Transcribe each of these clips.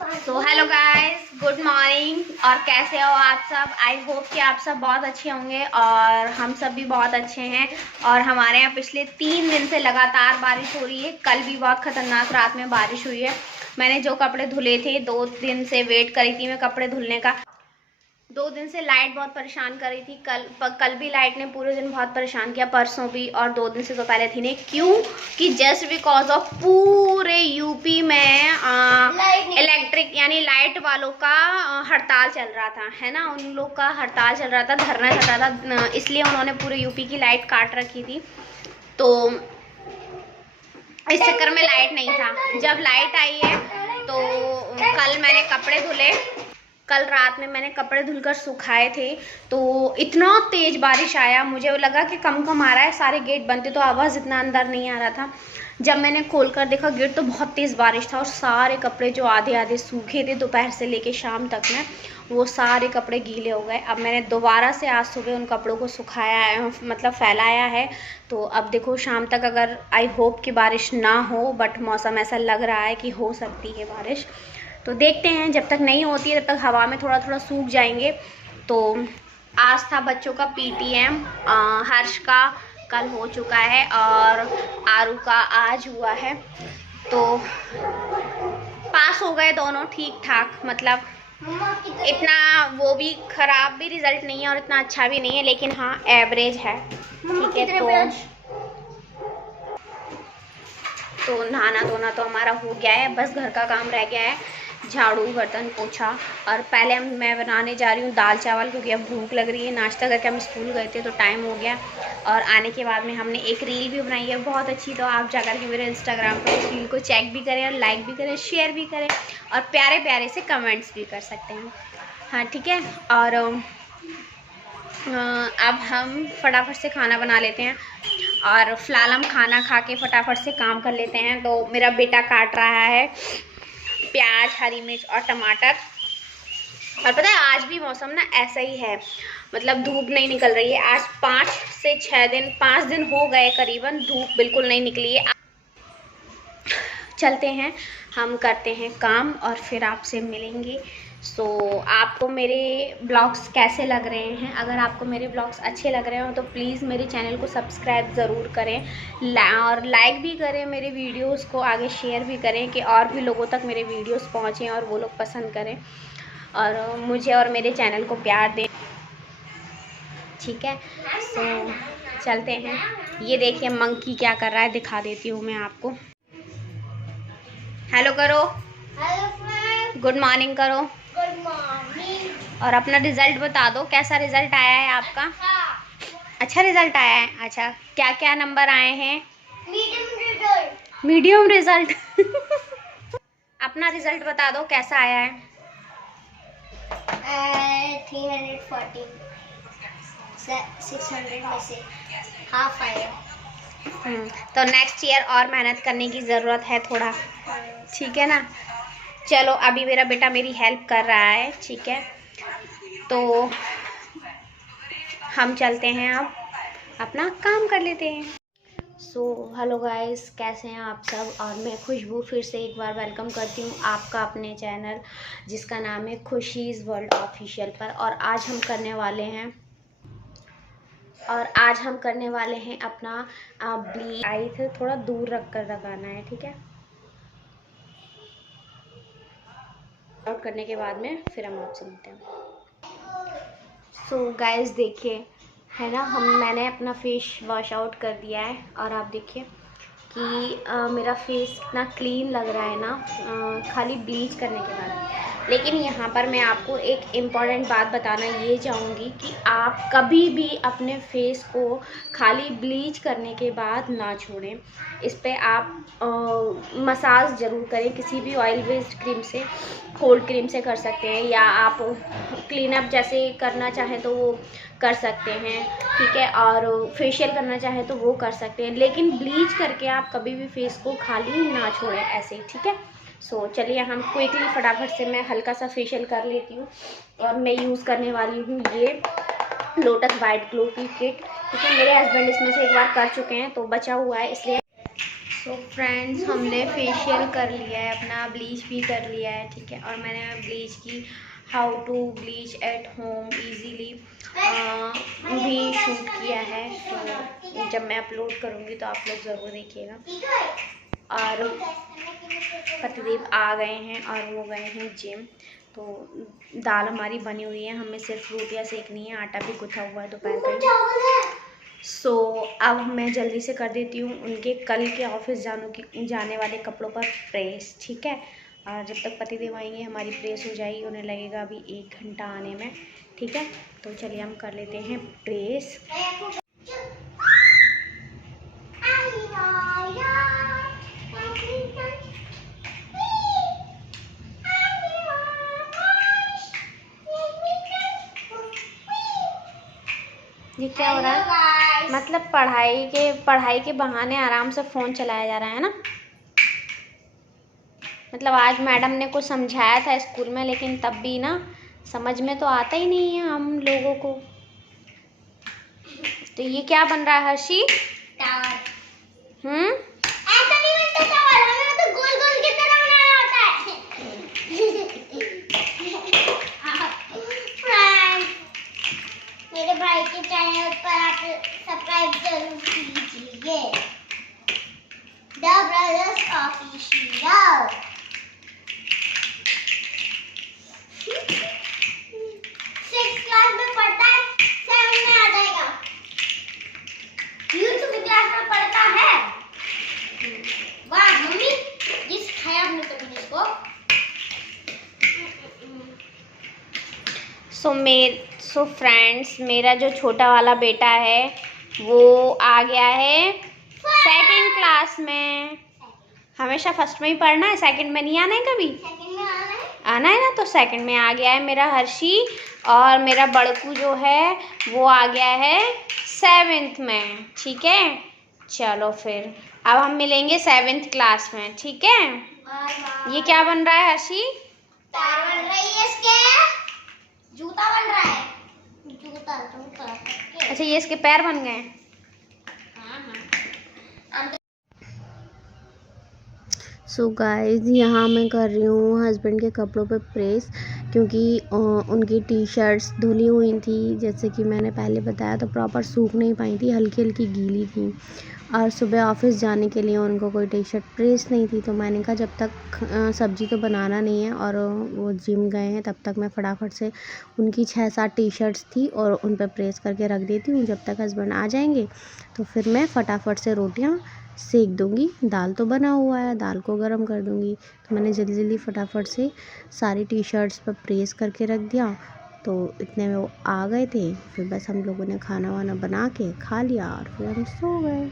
So hello guys, good morning. और कैसे हो आप सब? आई होप कि आप सब बहुत अच्छे होंगे और हम सब भी बहुत अच्छे हैं। और हमारे यहाँ पिछले 3 दिन से लगातार बारिश हो रही है। कल भी बहुत खतरनाक रात में बारिश हुई है। मैंने जो कपड़े धुले थे, 2 दिन से वेट करी थी मैं कपड़े धुलने का। 2 दिन से लाइट बहुत परेशान कर रही थी। कल भी लाइट ने पूरे दिन बहुत परेशान किया, परसों भी, और 2 दिन से तो पहले थी नहीं। क्यों कि जस्ट बिकॉज ऑफ पूरे यूपी में इलेक्ट्रिक यानी लाइट वालों का हड़ताल चल रहा था, है ना। उन लोग का हड़ताल चल रहा था, धरना चल रहा था, इसलिए उन्होंने पूरे यूपी की लाइट काट रखी थी। तो इस चक्कर में लाइट नहीं था। जब लाइट आई है तो कल मैंने कपड़े धुले। कल रात में मैंने कपड़े धुलकर सुखाए थे तो इतना तेज बारिश आया, मुझे लगा कि कम आ रहा है, सारे गेट बंद थे तो आवाज़ इतना अंदर नहीं आ रहा था। जब मैंने खोलकर देखा गेट तो बहुत तेज़ बारिश था और सारे कपड़े जो आधे आधे सूखे थे दोपहर से लेके शाम तक में, वो सारे कपड़े गीले हो गए। अब मैंने दोबारा से आज सुबह उन कपड़ों को सुखाया है, मतलब फैलाया है। तो अब देखो शाम तक अगर आई होप कि बारिश ना हो, बट मौसम ऐसा लग रहा है कि हो सकती है बारिश। तो देखते हैं, जब तक नहीं होती है तब तक हवा में थोड़ा थोड़ा सूख जाएंगे। तो आज था बच्चों का पीटीएम। हर्ष का कल हो चुका है और आरू का आज हुआ है। तो पास हो गए दोनों ठीक ठाक, मतलब इतना वो भी खराब भी रिजल्ट नहीं है और इतना अच्छा भी नहीं है, लेकिन हाँ एवरेज है, ठीक है। तो नहाना धोना तो हमारा हो गया है, बस घर का काम रह गया है, झाड़ू बर्तन पोछा। और पहले मैं बनाने जा रही हूँ दाल चावल, क्योंकि अब भूख लग रही है। नाश्ता करके हम स्कूल गए थे तो टाइम हो गया। और आने के बाद में हमने एक रील भी बनाई है बहुत अच्छी, तो आप जाकर के मेरे इंस्टाग्राम पर उस रील को चेक भी करें और लाइक भी करें, शेयर भी करें और प्यारे प्यारे से कमेंट्स भी कर सकते हैं। हाँ ठीक है। और अब हम फटाफट से खाना बना लेते हैं और फिलहाल हम खाना खा के फटाफट से काम कर लेते हैं। तो मेरा बेटा काट रहा है प्याज, हरी मिर्च और टमाटर। और पता है आज भी मौसम ना ऐसा ही है, मतलब धूप नहीं निकल रही है। आज 5 से 6 दिन, 5 दिन हो गए करीबन, धूप बिल्कुल नहीं निकली है। चलते हैं, हम करते हैं काम और फिर आपसे मिलेंगे। आपको मेरे ब्लॉग्स कैसे लग रहे हैं? अगर आपको मेरे ब्लॉग्स अच्छे लग रहे हो तो प्लीज़ मेरे चैनल को सब्सक्राइब ज़रूर करें और लाइक भी करें, मेरे वीडियोस को आगे शेयर भी करें कि और भी लोगों तक मेरे वीडियोस पहुँचें और वो लोग पसंद करें और मुझे और मेरे चैनल को प्यार दें, ठीक है। चलते हैं। ये देखिए मंकी क्या कर रहा है, दिखा देती हूँ मैं आपको। हेलो करो, गुड मॉर्निंग करो, गुड मॉर्निंग। और अपना रिजल्ट बता दो, कैसा रिजल्ट आया है आपका? अच्छा रिजल्ट आया है। अच्छा, क्या क्या नंबर आए हैं? Medium result. अपना रिजल्ट बता दो कैसा आया है? 340 600 में से हाफ आया। तो नेक्स्ट ईयर और मेहनत करने की ज़रूरत है थोड़ा, ठीक है ना। चलो अभी मेरा बेटा मेरी हेल्प कर रहा है, ठीक है। तो हम चलते हैं, अब अपना काम कर लेते हैं। हेलो गाइस, कैसे हैं आप सब? और मैं खुशबू फिर से एक बार वेलकम करती हूँ आपका अपने चैनल जिसका नाम है खुशीज़ वर्ल्ड ऑफिशियल पर। और आज हम करने वाले हैं अपना ब्लीच। आई थे थोड़ा दूर रख कर लगाना है, ठीक है। आउट करने के बाद में फिर हम आपसे मिलते हैं। गाइस देखिए, है ना, मैंने अपना फेस वॉश आउट कर दिया है और आप देखिए कि मेरा फेस कितना क्लीन लग रहा है ना, खाली ब्लीच करने के बाद। लेकिन यहाँ पर मैं आपको एक इम्पॉर्टेंट बात बताना ये चाहूँगी कि आप कभी भी अपने फेस को खाली ब्लीच करने के बाद ना छोड़ें। इस पे आप मसाज ज़रूर करें किसी भी ऑयल बेस्ड क्रीम से, कोल्ड क्रीम से कर सकते हैं, या आप क्लीन अप जैसे करना चाहें तो वो कर सकते हैं, ठीक है। और फेशियल करना चाहें तो वो कर सकते हैं, लेकिन ब्लीच करके आप कभी भी फेस को खाली ना छोड़ें ऐसे, ठीक है। चलिए हम क्विकली फटाफट से मैं हल्का सा फेशियल कर लेती हूँ। और मैं यूज़ करने वाली हूँ ये लोटस वाइट ग्लो की किट, क्योंकि मेरे हस्बैंड इसमें से एक बार कर चुके हैं तो बचा हुआ है, इसलिए। तो फ्रेंड्स, हमने फेशियल कर लिया है अपना, ब्लीच भी कर लिया है, ठीक है। और मैंने ब्लीच की how to bleach at home easily भी शूट किया है। तो जब मैं अपलोड करूँगी तो आप लोग ज़रूर देखिएगा। और पतिदेव आ गए हैं और वो गए हैं जिम। तो दाल हमारी बनी हुई है, हमें सिर्फ रोटियां सेकनी है, आटा भी गुथा हुआ है दोपहर का। सो अब मैं जल्दी से कर देती हूँ उनके कल के ऑफिस जाने वाले कपड़ों पर प्रेस, ठीक है। और जब तक पतिदेव आएंगे हमारी प्रेस हो जाएगी, उन्हें लगेगा अभी 1 घंटा आने में, ठीक है। तो चलिए हम कर लेते हैं प्रेस। ये क्या हो रहा है? मतलब पढ़ाई के बहाने आराम से फ़ोन चलाया जा रहा है ना। मतलब आज मैडम ने कुछ समझाया था स्कूल में, लेकिन तब भी ना समझ में तो आता ही नहीं है हम लोगों को। तो ये क्या बन रहा है हर्षी? टावर। ऐसा नहीं बनता टावर, हमें तो गोल गोल की तरह बनाना होता है। मेरे भाई के चैनल पर आप सब्सक्राइब जरूर कीजिए, द ब्रदर्स ऑफिशियल। 6 क्लास में पढ़ता है, 7 में आ जाएगा। यूट्यूब क्लास में पढ़ता है। वाह मम्मी, ये सिखाया आपने कभी इसको? सो फ्रेंड्स, मेरा जो छोटा वाला बेटा है वो आ गया है 2nd क्लास में। हमेशा फर्स्ट में ही पढ़ना है, सेकंड में नहीं आना है कभी। सेकंड में आना है ना, तो सेकंड में आ गया है मेरा हर्षी। और मेरा बड़कू जो है वो आ गया है 7th में, ठीक है। चलो फिर अब हम मिलेंगे 7th क्लास में, ठीक है। ये क्या बन रहा है हर्षी? तार बन रही है, इसके जूता बन रहा है। जूता अच्छा, ये इसके पैर बन गए। सो गाइज, यहाँ मैं कर रही हूँ हस्बैंड के कपड़ों पे प्रेस, क्योंकि उनकी टी शर्ट्स धुली हुई थी। जैसे कि मैंने पहले बताया, तो प्रॉपर सूख नहीं पाई थी, हल्की हल्की गीली थी। और सुबह ऑफिस जाने के लिए उनको कोई टी शर्ट प्रेस नहीं थी। तो मैंने कहा जब तक सब्जी तो बनाना नहीं है और वो जिम गए हैं, तब तक मैं फटाफट से उनकी 6-7 टी शर्ट्स थी और उन पर प्रेस करके रख देती हूँ। जब तक हस्बैंड आ जाएंगे तो फिर मैं फटाफट से रोटियाँ सेक दूँगी। दाल तो बना हुआ है, दाल को गर्म कर दूँगी। तो मैंने जल्दी जल्दी फटाफट से सारी टी शर्ट्स पर प्रेस करके रख दिया। तो इतने में वो आ गए थे। फिर बस हम लोगों ने खाना वाना बना के खा लिया और फिर हम सो गए।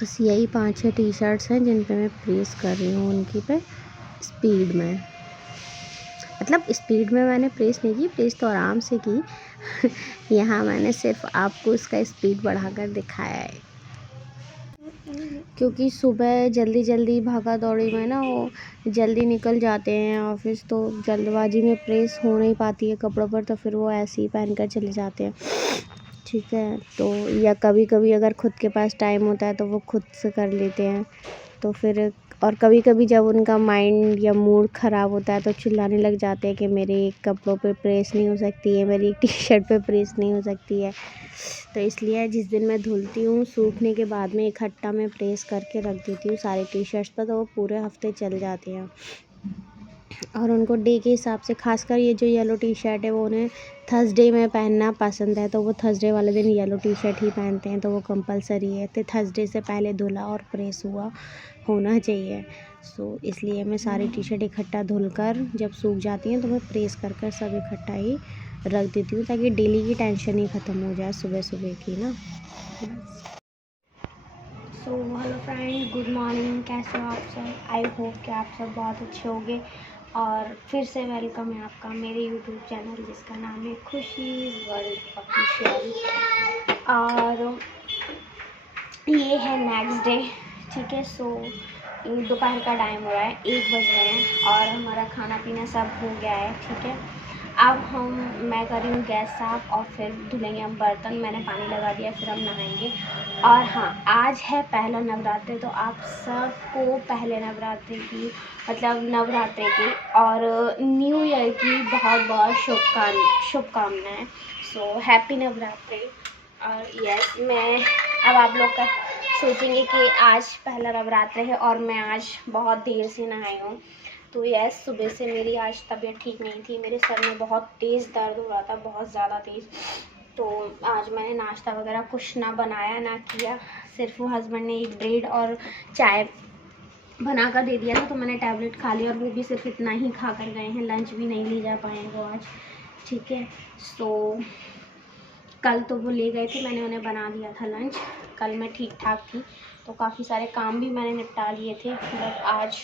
बस यही 5-6 टी शर्ट्स हैं जिन पे मैं प्रेस कर रही हूँ, उनकी पे स्पीड में। मतलब स्पीड में मैंने प्रेस नहीं की, प्रेस तो आराम से की। यहाँ मैंने सिर्फ आपको इसका स्पीड बढ़ाकर दिखाया है, क्योंकि सुबह जल्दी जल्दी भागा दौड़ी में ना वो जल्दी निकल जाते हैं ऑफिस। तो जल्दबाजी में प्रेस हो नहीं पाती है कपड़ों पर, तो फिर वो ऐसे ही पहन कर चले जाते हैं, ठीक है। तो या कभी कभी अगर खुद के पास टाइम होता है तो वो खुद से कर लेते हैं। तो फिर और कभी कभी जब उनका माइंड या मूड ख़राब होता है तो चिल्लाने लग जाते हैं कि मेरे कपड़ों पे प्रेस नहीं हो सकती है, मेरी टी शर्ट पे प्रेस नहीं हो सकती है। तो इसलिए जिस दिन मैं धुलती हूँ, सूखने के बाद में इकट्ठा मैं प्रेस करके रख देती हूँ सारी टी शर्ट्स पर, तो वो पूरे हफ्ते चल जाते हैं। और उनको डे के हिसाब से, खासकर ये जो येलो टी शर्ट है वो उन्हें थर्सडे में पहनना पसंद है, तो वो थर्सडे वाले दिन येलो टी शर्ट ही पहनते हैं। तो वो कंपलसरी है, तो थर्सडे से पहले धुला और प्रेस होना चाहिए। सो इसलिए मैं सारी टी शर्ट इकट्ठा धुलकर जब सूख जाती हैं तो मैं प्रेस कर कर सब इकट्ठा ही रख देती हूँ, ताकि डेली की टेंशन ही ख़त्म हो जाए सुबह सुबह की ना। So hello friend, good morning. कैसे हो आप सब? आई होप कि आप सब बहुत अच्छे होंगे। और फिर से वेलकम है आपका मेरे यूट्यूब चैनल जिसका नाम है खुशीज़ वर्ल्ड ऑफिशियल। और ये है नेक्स्ट डे, ठीक है। सो दोपहर का टाइम हो रहा है, 1 बज रहे हैं और हमारा खाना पीना सब हो गया है, ठीक है। अब मैं कर रही हूँ गैस साफ और फिर धुलेंगे हम बर्तन। मैंने पानी लगा दिया, फिर हम नहाएंगे। और हाँ, आज है पहला नवरात्रि, तो आप सबको पहले नवरात्रि की मतलब नवरात्रि की और न्यू ईयर की बहुत बहुत शुभकामनाएं। So happy Navratri. और यस, मैं अब आप लोग का सोचेंगे कि आज पहला नवरात्रि है और मैं आज बहुत देर से नहाई हूँ। तो यस, सुबह से मेरी आज तबीयत ठीक नहीं थी, मेरे सर में बहुत तेज़ दर्द हो रहा था, बहुत ज़्यादा तेज़। तो आज मैंने नाश्ता वगैरह कुछ ना बनाया ना किया, सिर्फ वो हस्बैंड ने एक ब्रेड और चाय बना कर दे दिया था, तो मैंने टैबलेट खा लिया और वो भी सिर्फ इतना ही खा कर गए हैं, लंच भी नहीं ले जा पाए वो आज। ठीक है, सो कल तो वो ले गए थे, मैंने उन्हें बना दिया था लंच। कल मैं ठीक ठाक थी, तो काफ़ी सारे काम भी मैंने निपटा लिए थे, बट आज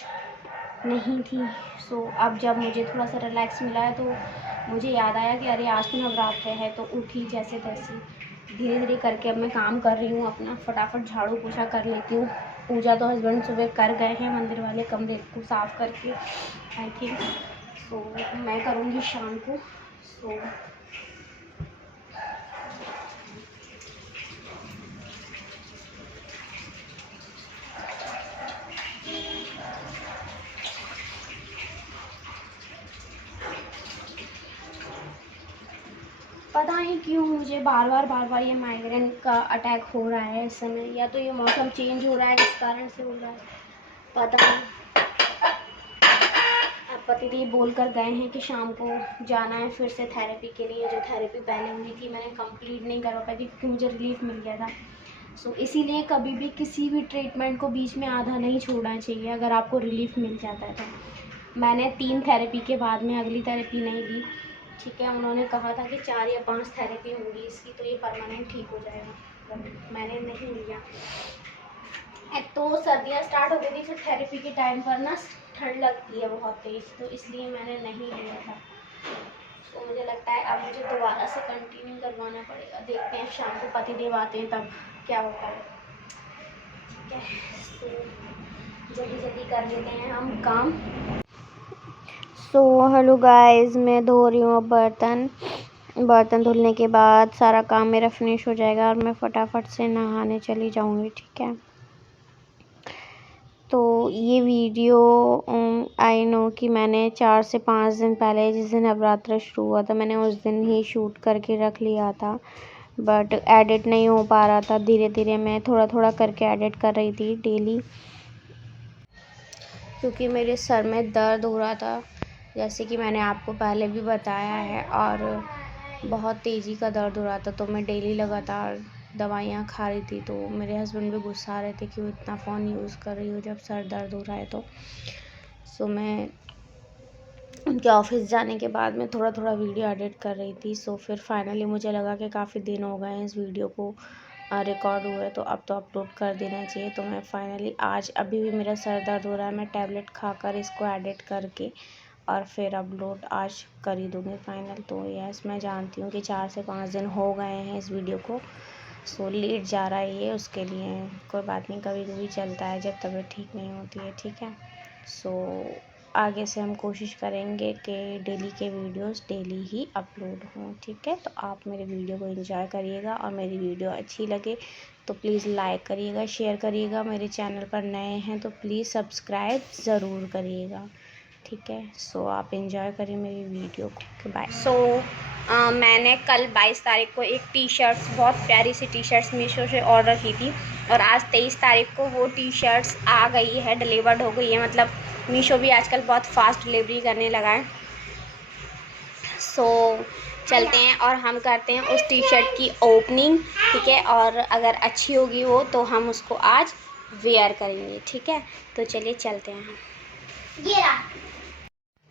नहीं थी। सो अब जब मुझे थोड़ा सा रिलैक्स मिला है, तो मुझे याद आया कि अरे आज तो नवरात्र है, तो उठी जैसे तैसे धीरे धीरे करके अब मैं काम कर रही हूँ अपना। फटाफट झाड़ू पोछा कर लेती हूँ। पूजा तो हस्बैंड सुबह कर गए हैं, मंदिर वाले कमरे को साफ़ करके आई थिंक। सो मैं करूँगी शाम को। सो पता नहीं क्यों मुझे बार बार ये माइग्रेन का अटैक हो रहा है इस समय, या तो ये मौसम चेंज हो रहा है इस कारण से हो रहा है, पता नहीं। अब पतिदेव बोल कर गए हैं कि शाम को जाना है फिर से थेरेपी के लिए। जो थेरेपी पहले हुई थी मैंने कंप्लीट नहीं कर पाई थी क्योंकि मुझे रिलीफ मिल गया था। सो इसीलिए कभी भी किसी भी ट्रीटमेंट को बीच में आधा नहीं छोड़ना चाहिए अगर आपको रिलीफ मिल जाता है तो। मैंने 3 थेरेपी के बाद में अगली थेरेपी नहीं ली। ठीक है, उन्होंने कहा था कि 4 या 5 थेरेपी होंगी इसकी, तो ये परमानेंट ठीक हो जाएगा, बट मैंने नहीं लिया। एक तो सर्दियाँ स्टार्ट हो गई थी, फिर थेरेपी के टाइम पर ना ठंड लगती है बहुत तेज़, तो इसलिए मैंने नहीं लिया था। तो मुझे लगता है अब मुझे दोबारा से कंटिन्यू करवाना पड़ेगा। देखते हैं शाम को पतिदेव आते हैं तब क्या होता है। ठीक है, तो जल्दी जल्दी कर लेते हैं हम काम। सो हेलो गाइस, मैं धो रही हूँ बर्तन धुलने के बाद सारा काम मेरा फिनिश हो जाएगा और मैं फटाफट से नहाने चली जाऊँगी। ठीक है, तो ये वीडियो आई नो कि मैंने 4 से 5 दिन पहले जिस दिन नवरात्र शुरू हुआ था मैंने उस दिन ही शूट करके रख लिया था, बट एडिट नहीं हो पा रहा था। धीरे धीरे मैं थोड़ा थोड़ा करके एडिट कर रही थी डेली, क्योंकि मेरे सर में दर्द हो रहा था जैसे कि मैंने आपको पहले भी बताया है, और बहुत तेज़ी का दर्द हो रहा था। तो मैं डेली लगातार दवाइयाँ खा रही थी। तो मेरे हस्बैंड भी गुस्सा आ रहे थे कि वो इतना फ़ोन यूज़ कर रही हो जब सर दर्द हो रहा है तो। सो मैं उनके ऑफिस जाने के बाद में थोड़ा थोड़ा वीडियो एडिट कर रही थी। सो फिर फाइनली मुझे लगा कि काफ़ी दिन हो गए हैं इस वीडियो को रिकॉर्ड हुए, तो अब तो अपलोड कर देना चाहिए। तो मैं फाइनली आज, अभी भी मेरा सर दर्द हो रहा है, मैं टैबलेट खाकर इसको एडिट करके और फिर अपलोड आज कर ही दूँगी फाइनल। तो यस, मैं जानती हूँ कि 4 से 5 दिन हो गए हैं इस वीडियो को। सो लेट जा रहा है ये, उसके लिए कोई बात नहीं, कभी कभी चलता है जब तबीयत ठीक नहीं होती है। ठीक है, सो आगे से हम कोशिश करेंगे कि डेली के वीडियोस डेली ही अपलोड हों। ठीक है, तो आप मेरे वीडियो को एंजॉय करिएगा और मेरी वीडियो अच्छी लगे तो प्लीज़ लाइक करिएगा, शेयर करिएगा। मेरे चैनल पर नए हैं तो प्लीज़ सब्सक्राइब ज़रूर करिएगा। ठीक है, सो आप एंजॉय करिए मेरी वीडियो को। बाय। सो मैंने कल 22 तारीख को एक टी शर्ट्स, बहुत प्यारी सी टी शर्ट्स मीशो से ऑर्डर की थी, और आज 23 तारीख को वो टी शर्ट्स आ गई है, डिलीवर्ड हो गई है। मतलब मीशो भी आजकल बहुत फास्ट डिलीवरी करने लगा है। सो चलते हैं और हम करते हैं उस टी शर्ट की ओपनिंग। ठीक है, और अगर अच्छी होगी वो तो हम उसको आज वेयर करेंगे। ठीक है, तो चलिए चलते हैं हम।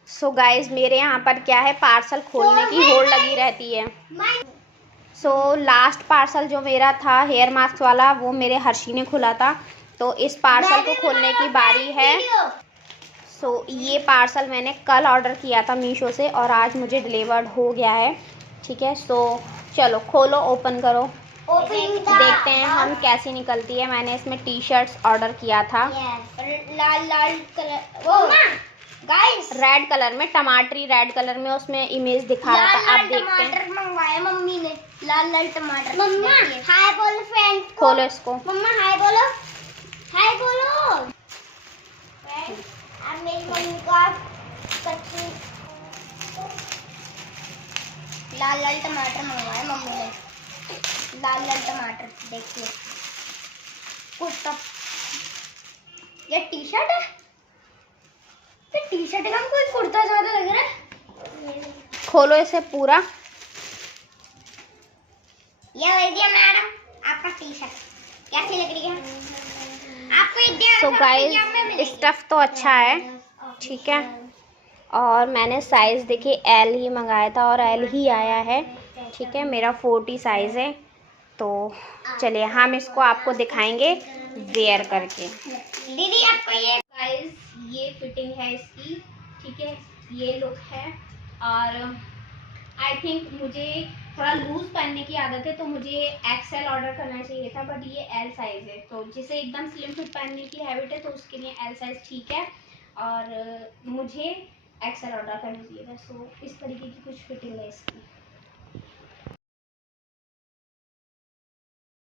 सो गाइज, मेरे यहाँ पर क्या है, पार्सल खोलने की होड़ लगी रहती है। सो लास्ट पार्सल जो मेरा था हेयर मास्क वाला, वो मेरे हर्षी ने खोला था, तो इस पार्सल को खोलने की बारी है। सो ये पार्सल मैंने कल ऑर्डर किया था मीशो से और आज मुझे डिलीवर्ड हो गया है। ठीक है, सो चलो खोलो, ओपन करो, देखते हैं हम कैसी निकलती है। मैंने इसमें टी शर्ट्स ऑर्डर किया था, लाल लाल कलर। गाइस रेड कलर में, टमाटरी रेड कलर में उसमें इमेज दिखा रहा था। आप देखते हैं। टमाटर मंगवाए मम्मी ने, लाल लाल टमाटर। मम्मा हाय बोलो फ्रेंड। खोलो इसको। मम्मा हाय बोलो, हाय बोलो। फ्रेंड अब मेरी मम्मी का कच्ची लाल लाल टमाटर मंगवाए मम्मी ने, लाल लाल टमाटर। देखिए कुर्ता, ये टी शर्ट है, ये टी शर्ट का कोई कुर्ता ज्यादा लग रहा है। खोलो इसे पूरा। ये वैद्य मैडम आपका टी शर्ट कैसी लग रही है आपको? तो गाइस स्टफ तो अच्छा है, ठीक है। और मैंने साइज़ देखिए एल ही मंगाया था और एल ही आया है, ठीक है। मेरा 40 साइज़ है। तो चलिए हम इसको आपको दिखाएंगे वेयर करके। दीदी आपको ये गाइस ये फिटिंग है इसकी, ठीक है। ये लुक है और आई थिंक मुझे थोड़ा लूज पहनने की आदत है, तो मुझे एक्सएल ऑर्डर करना चाहिए था, बट ये एल साइज़ है। तो जिसे एकदम स्लिम फिट पहनने की हैबिट है तो उसके लिए एल साइज़ ठीक है, और मुझे एक्सएल ऑर्डर करनी चाहिए था। सो इस तरीके की कुछ फिटिंग है इसकी।